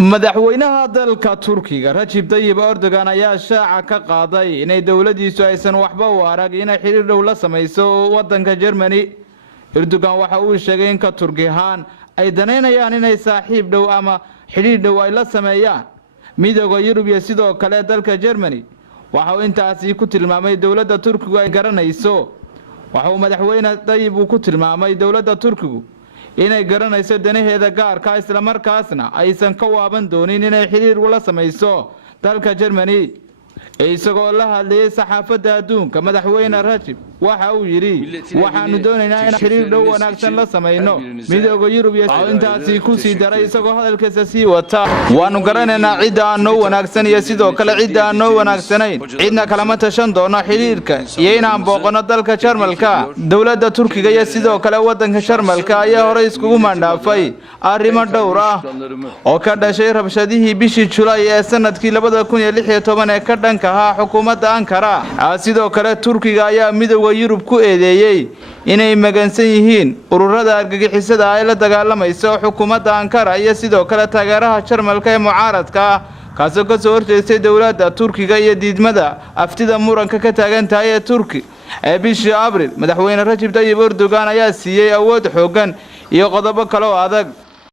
madaxweynaha dalka Turkiga Recep Tayyip Erdogan ayaa shaaca ka qaaday inay dawladiisu aysan waxba u arag inay xiriir dhow la samayso wadanka Germany. Erdogan waxa uu sheegay in ka Turkihaan ay daneynayaan inay saaxiib dhow ama xiriir dhow ay la sameeyaan midowga Yurub iyo sidoo kale dalka Germany. waxa uu intaasi ku tilmaamay dawladda Turkigu ay garanayso. waxa uu madaxweyne Tayyip ku tilmaamay dawladda Turkigu inay garanayso danaheeda gaarka isla markaasna aysan ka waaban doonin inay xiriir ula samayso dalka Germany. isagoo la hadlayay saxaafadda adduunka madaxweyne Recep waxa uu yiri waxaanu doonaynaa in xiriir dhow wanaagsan la sameeyno midowga Yurub iyo intaasi ku sii daray isagoo hadalkiisa sii wata waanu garanaynaa cid aan noo wanaagsan iyo sidoo kale cid aan noo wanaagsanayn cidna kala ma tashan doono xiriirka iyo inaan booqano dalka Jarmalka. dawladda Turkiga iyo sidoo kale wadanka Jarmalka ayaa hore iskugu mandhaafay arrimo dhowr ah oo ka dhashay rabshadihii bishii July ee sanadkii 2016 ee ka dhanka xukuumadda Ankara. sidoo kale Turkiga ayaa midowga Yurub ku eedeeyay inay magansan yihiin ururada argagixisada ay la dagaalamayso xukuumadda Ankara iyo sidoo kale taageeraha Jarmalka ee mucaaradka kaasoo ka soo horjeestay dawladda Turkiga iyo diidmada aftida muranka ka taagan tahay ee Turki ee bishii Abriil. madaxweyne Recep Tayyip Erdogan ayaa siiyay awood xooggan iyo qodobo kale oo adag